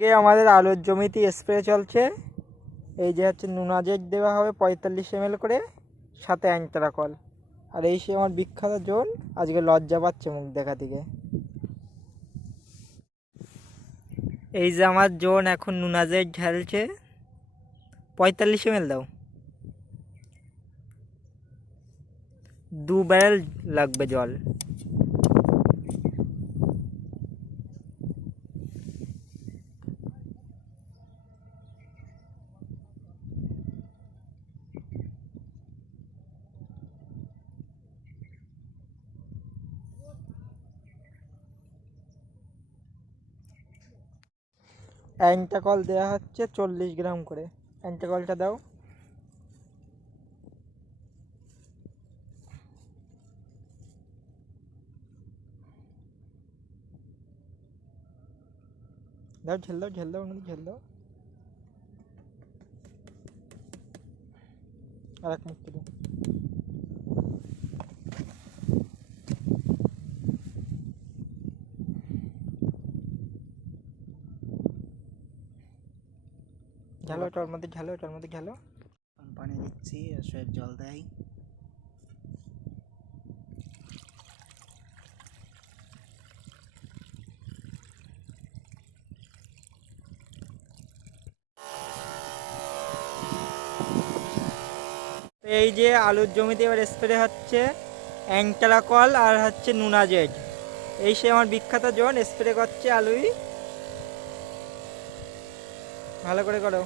আমাদের আলুর জমিতে স্প্রে চলছে। এই যে হচ্ছে নুনাজেক দেওয়া হবে 45 ml করে, সাথে অ্যান্ট্রাকল। আর এই সে আমার বিখ্যাত জোন, আজকে লজ্জা পাচ্ছে মুখ দেখা থেকে। এই যে আমার জোন এখন নুনাজেক ঢালছে। 45 ml দাও, 2 ব্যারেল লাগবে জল। অ্যান্টাকল দেওয়া হচ্ছে 40 গ্রাম করে। অ্যান্টাকলটা দাও। দাও, ঝেল দাও, ঝেল দাও, ঝেল দাও। আর এক মুক্তি দাও। ঝালো, এটার মধ্যে ঝালো, এটার মধ্যে ঝালো। পানি দিচ্ছি, রসের জল দেয়। এই যে আলুর জমিতে এবার স্প্রে হচ্ছে অ্যান্ট্রাকল আর হচ্ছে নুনাজেড। এই সে আমার বিখ্যাত জোন, স্প্রে করছে আলুই। ভালো করে করো।